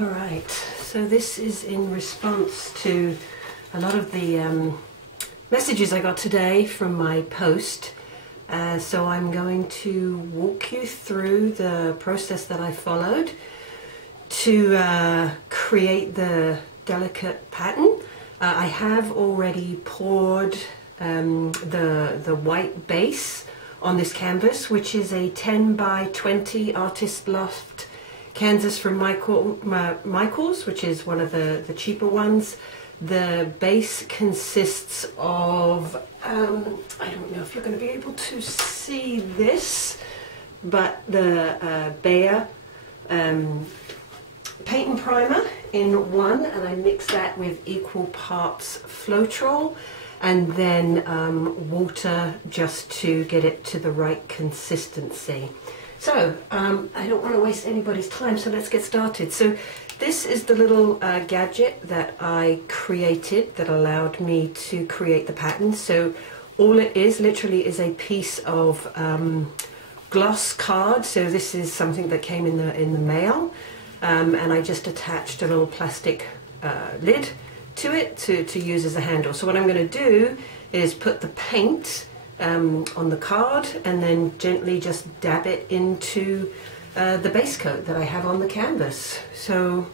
Alright, so this is in response to a lot of the messages I got today from my post. So I'm going to walk you through the process that I followed to create the delicate pattern. I have already poured the white base on this canvas, which is a 10 by 20 Artist Loft canvas from Michael's, which is one of the cheaper ones. The base consists of, I don't know if you're going to be able to see this, but the Bayer paint and primer in one, and I mix that with equal parts Floetrol and then water just to get it to the right consistency. So I don't want to waste anybody's time, so let's get started. So this is the little gadget that I created that allowed me to create the pattern. So all it is literally is a piece of gloss card. So this is something that came in the mail, and I just attached a little plastic lid to it to use as a handle. So what I'm going to do is put the paint on the card and then gently just dab it into the base coat that I have on the canvas. So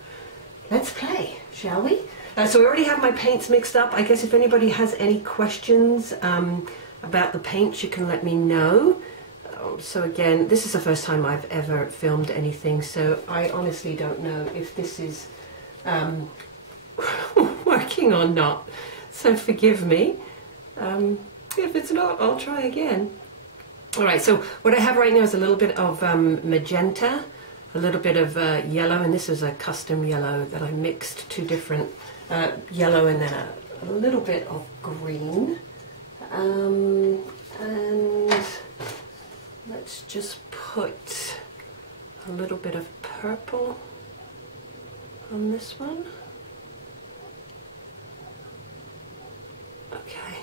let's play, shall we? So I already have my paints mixed up. I guess if anybody has any questions about the paints, you can let me know. So again, this is the first time I've ever filmed anything, so I honestly don't know if this is working or not. So forgive me. If it's not, I'll try again. Alright, so what I have right now is a little bit of magenta, a little bit of yellow, and this is a custom yellow that I mixed two different yellow and then a little bit of green. And let's just put a little bit of purple on this one. Okay.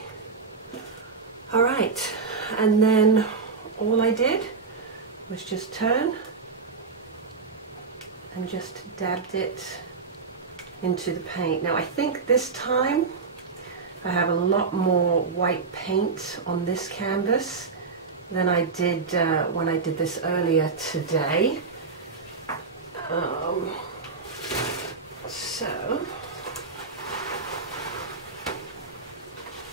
Alright, and then all I did was just turn and just dabbed it into the paint. Now I think this time I have a lot more white paint on this canvas than I did when I did this earlier today. So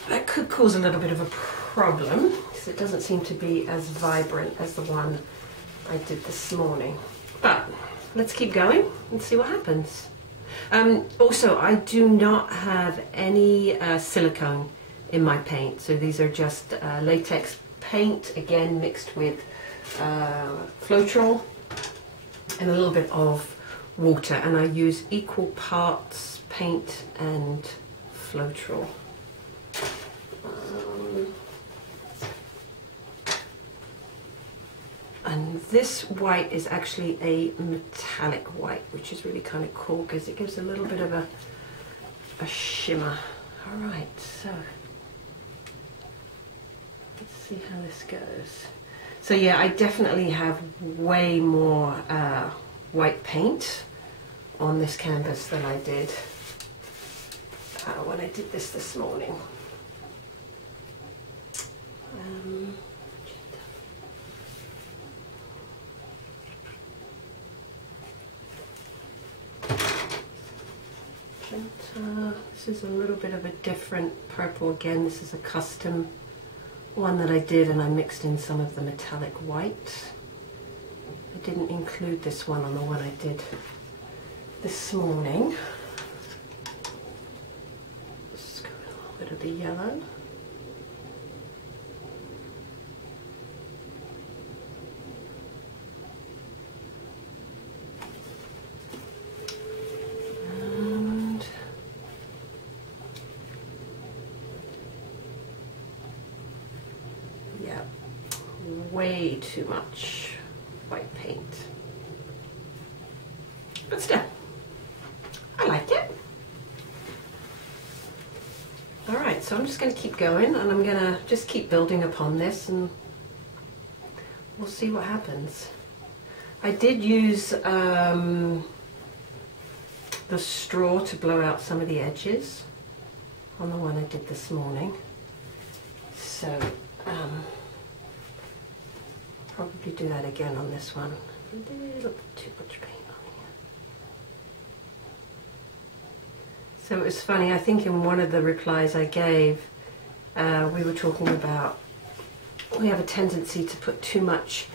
that could cause a little bit of a problem because it doesn't seem to be as vibrant as the one I did this morning. But let's keep going and see what happens. Also, I do not have any silicone in my paint, so these are just latex paint, again mixed with Floetrol and a little bit of water, and I use equal parts paint and Floetrol. And this white is actually a metallic white, which is really kind of cool because it gives a little bit of a shimmer. Alright, so let's see how this goes. So yeah, I definitely have way more white paint on this canvas than I did when I did this morning. This is a little bit of a different purple. Again, this is a custom one that I did, and I mixed in some of the metallic white. I didn't include this one on the one I did this morning. Just go with a little bit of the yellow. Way too much white paint, but still, I like it. Alright, so I'm just going to keep going, and I'm going to just keep building upon this, and we'll see what happens. I did use the straw to blow out some of the edges on the one I did this morning. So probably do that again on this one. A little bit too much paint on here. So it was funny, I think in one of the replies I gave, we were talking about we have a tendency to put too much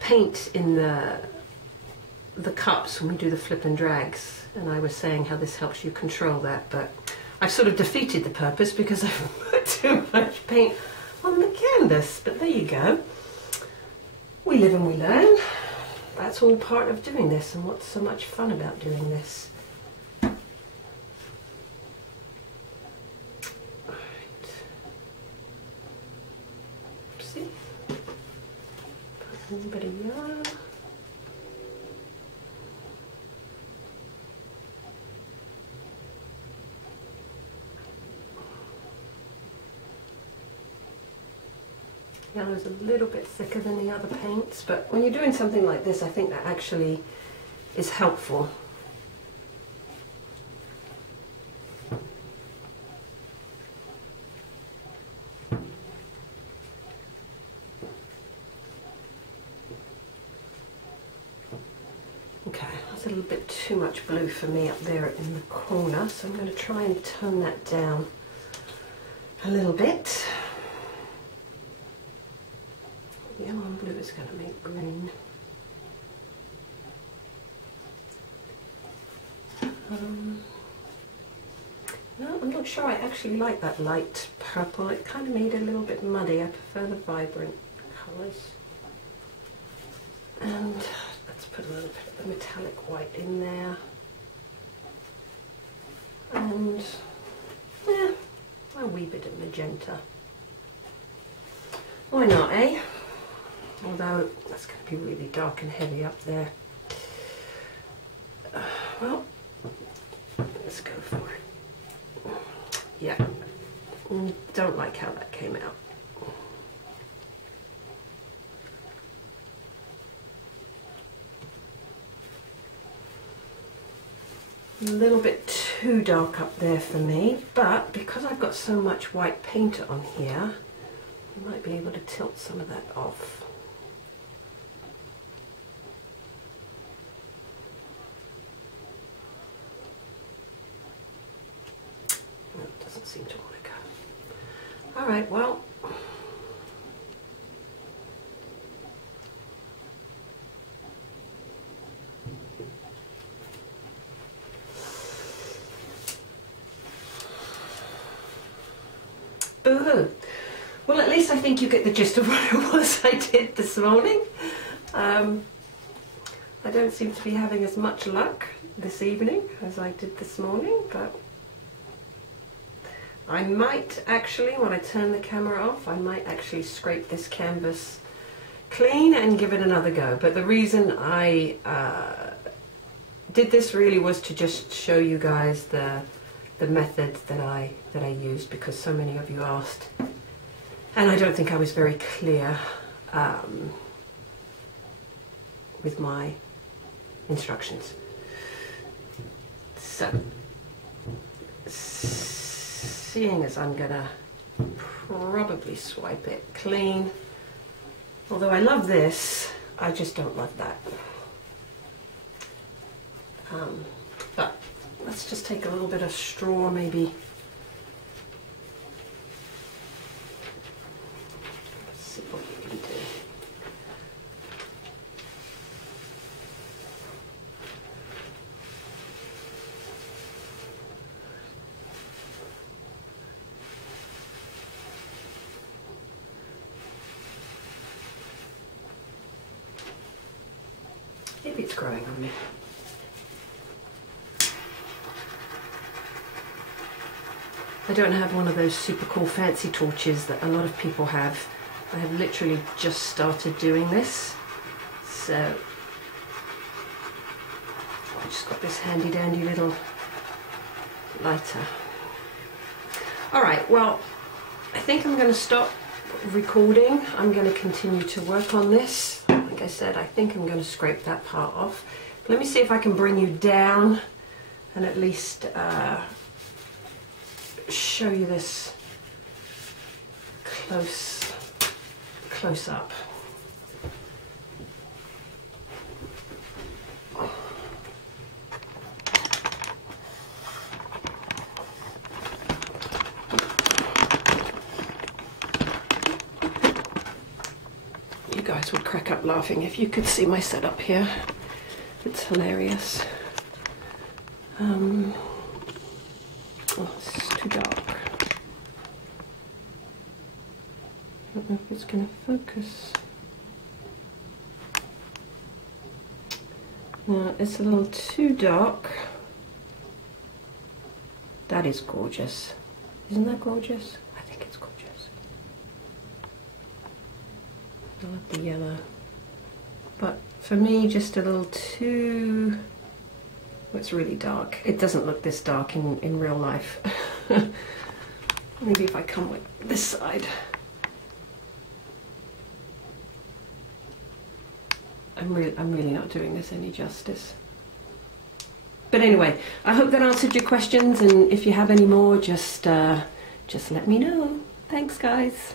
paint in the cups when we do the flip and drags, and I was saying how this helps you control that, but I've sort of defeated the purpose because I've put too much paint on the canvas. But there you go. We live and we learn. That's all part of doing this, and what's so much fun about doing this. Alright. See? Put a little bit of yellow. Yellow is a little bit thicker than the other paints, but when you're doing something like this, I think that actually is helpful. Okay, that's a little bit too much blue for me up there in the corner, so I'm going to try and tone that down a little bit. Yellow and blue is going to make green. No, I'm not sure I actually like that light purple. It kind of made it a little bit muddy. I prefer the vibrant colours. And let's put a little bit of the metallic white in there. And a wee bit of magenta. Why not, eh? Although that's going to be really dark and heavy up there. Well, let's go for it. Yeah, don't like how that came out. A little bit too dark up there for me, but because I've got so much white paint on here, I might be able to tilt some of that off. Seem to want to go. All right, well, boo-hoo. Well, at least I think you get the gist of what it was I did this morning. I don't seem to be having as much luck this evening as I did this morning, but I might actually, when I turn the camera off, I might actually scrape this canvas clean and give it another go. But the reason I did this really was to just show you guys the method that I used, because so many of you asked, and I don't think I was very clear with my instructions. So, seeing as I'm gonna probably swipe it clean, although I love this, I just don't love that. But let's just take a little bit of straw, maybe. Let's see what we can do. Maybe it's growing on me. I don't have one of those super cool fancy torches that a lot of people have. I have literally just started doing this. So I just got this handy dandy little lighter. Alright, well, I think I'm going to stop recording. I'm going to continue to work on this. Like I said, I think I'm going to scrape that part off. Let me see if I can bring you down and at least show you this close up. You guys would crack up laughing if you could see my setup here. It's hilarious. Oh, this is too dark. I don't know if it's going to focus. No, it's a little too dark. That is gorgeous. Isn't that gorgeous? I think it's gorgeous. I love the yellow. But for me, just a little too... Well, it's really dark. It doesn't look this dark in real life. Maybe if I come with this side. I'm really not doing this any justice. But anyway, I hope that answered your questions, and if you have any more, just let me know. Thanks, guys.